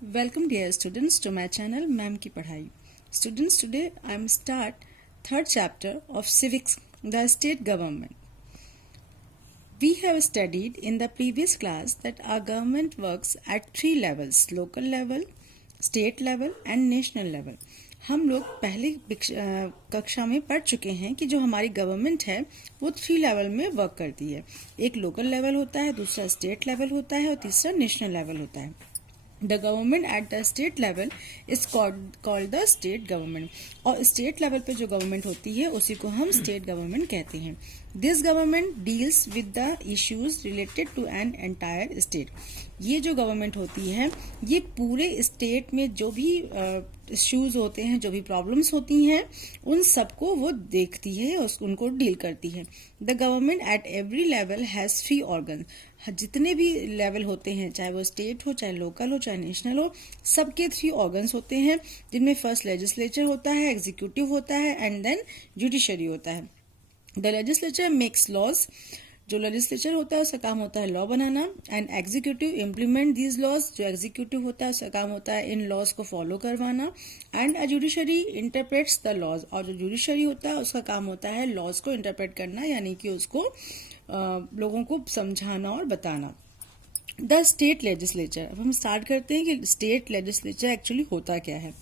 Welcome dear students to my channel ma'am की पढ़ाई. Students, today I am start third chapter of civics, the state government. We have studied in the previous class that our government works at three levels: local level, state level and national level. हम लोग पहली कक्षा में पढ़ चुके हैं कि जो हमारी गवर्नमेंट है वो थ्री लेवल में वर्क करती है. एक लोकल लेवल होता है, दूसरा स्टेट लेवल होता है और तीसरा नेशनल लेवल होता है. The government at the state level is called the state government. और स्टेट लेवल पे जो गवर्नमेंट होती है उसी को हम स्टेट गवर्नमेंट कहते हैं. This government deals with the issues related to an entire state. ये जो गवर्नमेंट होती है ये पूरे स्टेट में जो भी इश्यूज होते हैं, जो भी प्रॉब्लम्स होती हैं, उन सबको वो देखती है और उनको डील करती है. The government at every level has three organ. जितने भी लेवल होते हैं, चाहे वो स्टेट हो, चाहे लोकल हो, चाहे नेशनल हो, सबके थ्री ऑर्गन्स होते हैं, जिनमें फर्स्ट लेजिस्लेचर होता है, एग्जीक्यूटिव होता है एंड देन जुडिशरी होता है. The legislature makes laws. जो लेजिस्लेचर होता है उसका काम होता है लॉ बनाना, and executive implement these laws. जो एग्जीक्यूटिव होता है उसका काम होता है इन लॉज को फॉलो करवाना, and a judiciary interprets the laws. और जो जुडिशरी होता है उसका काम होता है लॉज को इंटरप्रेट करना, यानी कि उसको लोगों को समझाना और बताना. The state legislature. अब हम स्टार्ट करते हैं कि स्टेट लेजिस्लेचर एक्चुअली होता क्या है.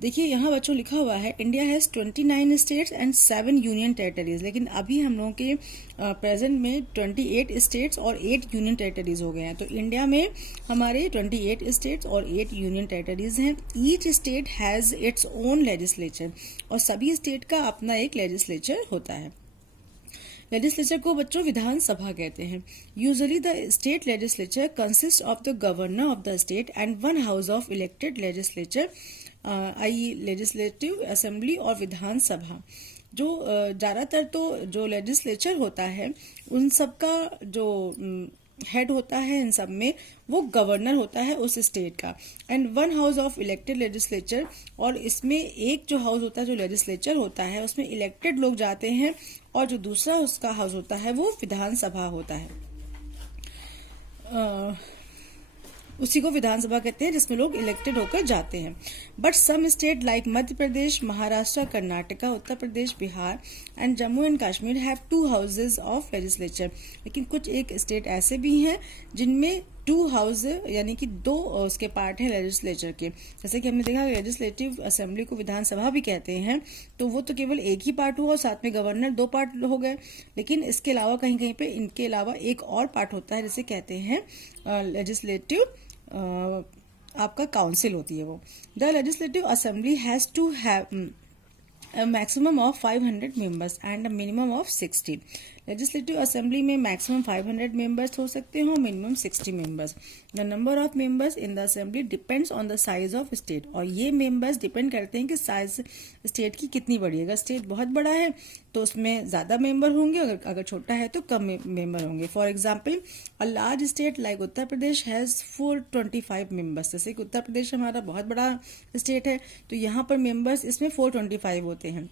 देखिए यहाँ बच्चों लिखा हुआ है India has 29 states and 7 union territories. लेकिन अभी हम लोगों के प्रेजेंट में 28 स्टेट्स और 8 यूनियन टेरिटरीज हो गए हैं. तो इंडिया में हमारे 28 स्टेट्स और 8 यूनियन टेरिटरीज हैं. Each state has its own legislature. और सभी स्टेट का अपना एक लेजिस्लेचर होता है. लेजिस्लेचर को बच्चों विधानसभा कहते हैं. Usually the state legislature consist of the governor of the state and one house of elected legislature, I legislative assembly और विधानसभा. जो ज़्यादातर तो जो लेजिस्लेचर होता है उन सब का जो हेड होता है इन सब में वो गवर्नर होता है उस स्टेट का, and one house of elected legislature. और इसमें एक जो हाउस होता है, जो लेजिस्लेचर होता है, उसमें इलेक्टेड लोग जाते हैं, और जो दूसरा उसका हाउस होता है वो विधानसभा होता है. उसी को विधानसभा कहते हैं जिसमें लोग इलेक्टेड होकर जाते हैं. But some state like Madhya Pradesh, Maharashtra, Karnataka, Uttar Pradesh, Bihar and Jammu and Kashmir have 2 houses of legislature. लेकिन कुछ एक स्टेट ऐसे भी हैं जिनमें 2 हाउस यानी कि 2 उसके पार्ट हैं लेजिस्लेचर के. जैसे कि हमने देखा लेजिस्लेटिव असेंबली को विधानसभा भी कहते हैं, तो वो तो केवल एक ही पार्ट हुआ और साथ में गवर्नर 2 पार्ट हो गए. लेकिन इसके अलावा कहीं कहीं पे इनके अलावा एक और पार्ट होता है जिसे कहते हैं लेजिस्लेटिव आपका काउंसिल होती है वो. The legislative assembly has to have a maximum of 500 members and a minimum of 60. Legislative assembly में मैक्सिमम 500 मेंबर्स हो सकते हो, minimum 60 members. The number of members in the assembly depends on the size of state. और ये members depend करते हैं कि size state की कितनी बड़ी है. अगर स्टेट बहुत बड़ा है तो उसमें ज्यादा मेंबर होंगे, अगर छोटा है तो कम मेंबर होंगे. For example a large state like Uttar Pradesh has 425 members. जैसे कि उत्तर प्रदेश हमारा बहुत बड़ा स्टेट है, तो यहाँ पर मेंबर्स इसमें 425 होते हैं.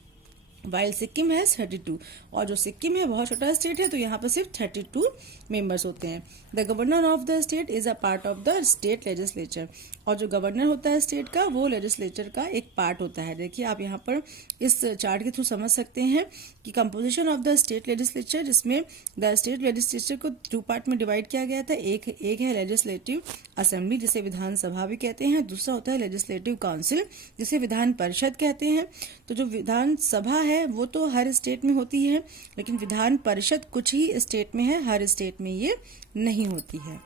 वाइल सिक्किम है 32. और जो सिक्किम है बहुत छोटा स्टेट है, तो यहाँ पर सिर्फ 32 मेंबर्स होते हैं. The governor of the state is a part of the state legislature. और जो गवर्नर होता है स्टेट का वो लेजिस्लेचर का एक पार्ट होता है. देखिए आप यहाँ पर इस चार्ट के थ्रू समझ सकते हैं कि composition of the state legislature, जिसमें द स्टेट लेजिस्लेचर को 2 पार्ट में डिवाइड किया गया था. एक है लेजिस्लेटिव असेंबली जिसे विधानसभा भी कहते हैं, दूसरा होता है लेजिस्लेटिव काउंसिल जिसे विधान परिषद कहते हैं. तो जो विधानसभा है वो तो हर स्टेट में होती है, लेकिन विधान परिषद कुछ ही स्टेट में है, हर स्टेट में ये नहीं होती है.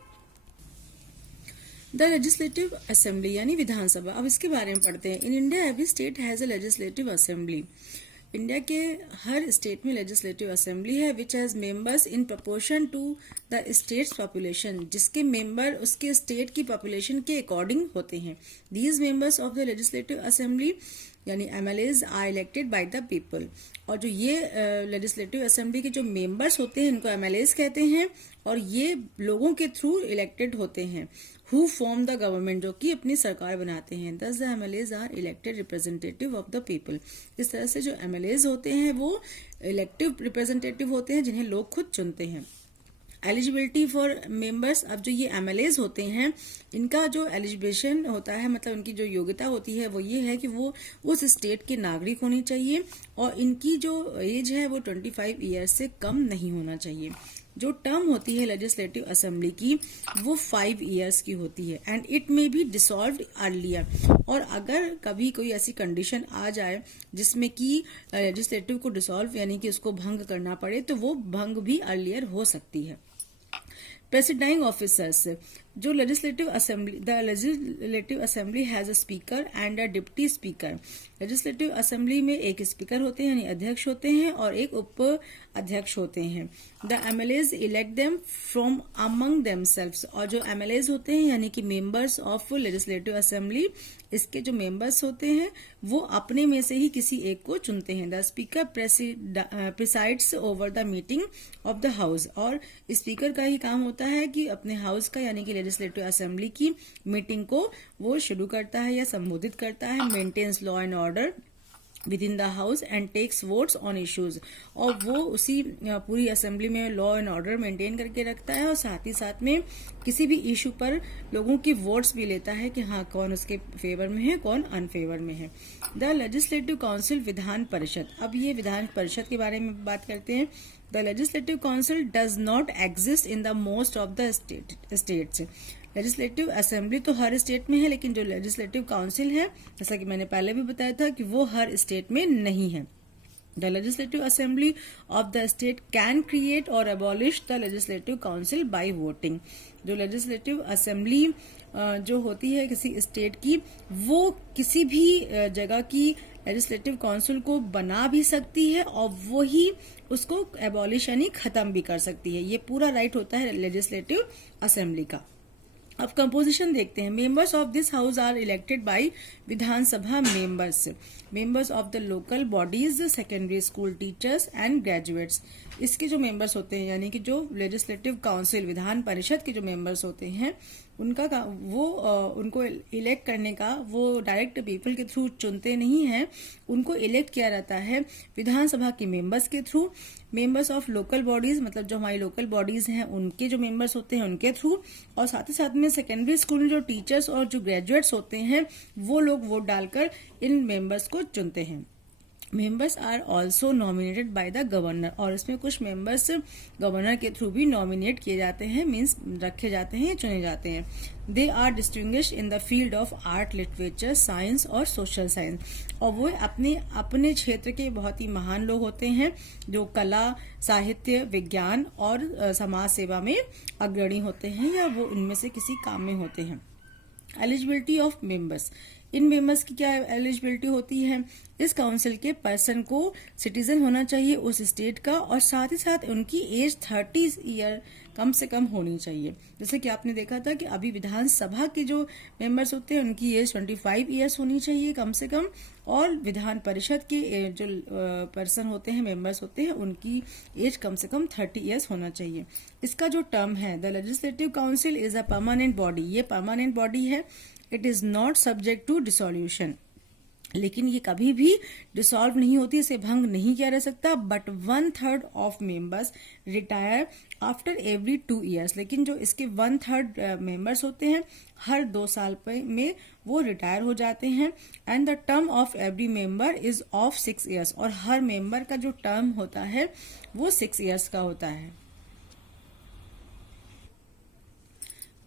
द लेजिस्लेटिव असेंबली यानी विधानसभा. अब इसके बारे में पढ़ते हैं. In India every state has a legislative assembly. India के हर स्टेट में लेजिस्लेटिव असेंबली है which has members in proportion to the state's population. जिसके मेंबर उसके स्टेट की पॉपुलेशन के अकॉर्डिंग होते हैं. These members of the legislative assembly यानी MLAs are elected by the people. और जो ये लेजिस्लेटिव असेंबली के जो मेंबर्स होते हैं इनको MLAs कहते हैं, और ये लोगों के थ्रू इलेक्टेड होते हैं. हु फॉर्म द गवर्नमेंट, जो कि अपनी सरकार बनाते हैं. Thus the MLAs are elected representatives of the people. इस तरह से जो MLAs होते हैं वो इलेक्टिव रिप्रेजेंटेटिव होते हैं जिन्हें लोग खुद चुनते हैं. एलिजिबिलिटी फॉर मेंबर्स, अब जो ये MLAs होते हैं इनका जो एलिजिबिलिटी होता है, मतलब उनकी जो योग्यता होती है वो ये है कि वो उस स्टेट के नागरिक होनी चाहिए और इनकी जो एज है वो 25 ईयर्स से कम नहीं होना चाहिए। जो टर्म होती है लेजिस्लेटिव असेंबली की वो 5 ईयर्स की होती है and it may be dissolved earlier. और अगर कभी कोई ऐसी कंडीशन आ जाए जिसमें कि लेजिस्लेटिव को डिसॉल्व यानी कि उसको भंग करना पड़े तो वो भंग भी अर्लियर हो सकती है। प्रेसिडाइंग ऑफिसर्स, जो legislative assembly, the legislative assembly has a speaker and a deputy speaker. Legislative assembly में एक स्पीकर होते हैं यानी अध्यक्ष होते हैं और एक उप अध्यक्ष होते हैं। The MLAs elect them from among themselves, और जो MLAs होते हैं यानी कि मेंबर्स ऑफ लेजिस्लेटिव असेंबली, इसके जो मेंबर्स होते हैं वो अपने में से ही किसी एक को चुनते हैं। The speaker presides over the meeting of the house, और स्पीकर का ही काम होता है कि अपने हाउस का यानी कि लेजिस्लेटिव असेंबली की मीटिंग को वो शुरू करता है या संबोधित करता है। Maintains law and order within the house and takes votes on issues, और वो उसी पूरी असेंबली में लॉ एंड ऑर्डर मेंटेन करके रखता है और साथ ही साथ में किसी भी इशू पर लोगों की वोट्स भी लेता है कि हाँ कौन उसके फेवर में है कौन अनफेवर में है। The legislative council, Vidhan Parishad, अब ये विधान परिषद के बारे में बात करते हैं। The legislative council does not exist in the most of the states. Legislative assembly तो हर स्टेट में है, लेकिन जो लेजिस्लेटिव काउंसिल है जैसा कि मैंने पहले भी बताया था कि वो हर स्टेट में नहीं है। The legislative assembly of the state can create और abolish the legislative council by voting. जो लेजिस्लेटिव असेंबली जो होती है किसी स्टेट की, वो किसी भी जगह की लेजिस्लेटिव काउंसिल को बना भी सकती है और वो ही उसको एबॉलिश यानी खत्म भी कर सकती है। ये पूरा राइट होता है लेजिस्लेटिव असेंबली का। अब कंपोजिशन देखते हैं। Members of this house are elected by Vidhan Sabha members, members of the local bodies, secondary school teachers and graduates. इसके जो मेंबर्स होते हैं यानी कि जो लेजिस्लेटिव काउंसिल विधान परिषद के जो मेंबर्स होते हैं उनका वो उनको इलेक्ट करने का वो डायरेक्ट पीपल के थ्रू चुनते नहीं हैं, उनको इलेक्ट किया जाता है विधानसभा के मेंबर्स के through. Members of local bodies, मतलब जो हमारी लोकल बॉडीज हैं उनके जो मेंबर्स होते हैं उनके थ्रू, और साथ ही साथ में सेकेंडरी स्कूल में जो टीचर्स और जो ग्रेजुएट्स होते हैं वो लोग वोट डालकर इन मेंबर्स को चुनते हैं। Members are also nominated by the governor, और इसमें कुछ मेंबर्स गवर्नर के थ्रू भी नॉमिनेट किए जाते हैं, मीन्स रखे जाते हैं, चुने जाते हैं। They are distinguish in the field of art, literature, science और सोशल साइंस, और वो अपने क्षेत्र के बहुत ही महान लोग होते हैं जो कला, साहित्य, विज्ञान और समाज सेवा में अग्रणी होते हैं या वो इनमें से किसी काम में होते हैं। Eligibility of members, in members की क्या एलिजिबिलिटी होती है? इस काउंसिल के पर्सन को सिटीजन होना चाहिए उस स्टेट का, और साथ ही साथ उनकी एज 30 ईयर कम से कम होनी चाहिए। जैसे कि आपने देखा था कि अभी विधानसभा के जो मेंबर्स होते हैं उनकी एज 25 ईयर्स होनी चाहिए कम से कम, और विधान परिषद के जो पर्सन होते हैं, मेंबर्स होते हैं, उनकी एज कम से कम 30 ईयर्स होना चाहिए। इसका जो टर्म है, the legislative council is a permanent body, ये परमानेंट बॉडी है। It is not subject to dissolution, लेकिन ये कभी भी डिसॉल्व नहीं होती, इसे भंग नहीं किया जा सकता। But 1/3 of members retire after every 2 years, लेकिन जो इसके 1/3 मेंबर्स होते हैं हर 2 साल में वो रिटायर हो जाते हैं। And the term of every member is of 6 years, और हर मेंबर का जो टर्म होता है वो 6 ईयर्स का होता है।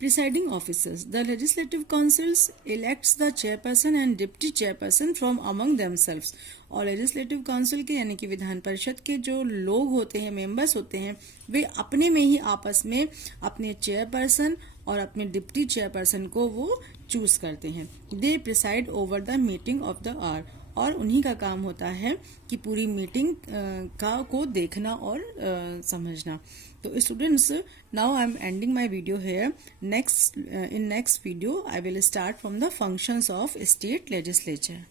Presiding officers, the legislative councils elects the chairperson and deputy chairperson from among themselves, और लेजिस्लेटिव काउंसिल के यानी कि विधान परिषद के जो लोग होते हैं, मेंबर्स होते हैं, वे अपने में ही आपस में अपने चेयरपर्सन और अपने डिप्टी चेयरपर्सन को वो चूज करते हैं। They preside over the meeting of the hour, और उन्हीं का काम होता है कि पूरी मीटिंग को देखना और समझना। तो students, now I am ending my video hair. In next video I will start from the functions of state legislature.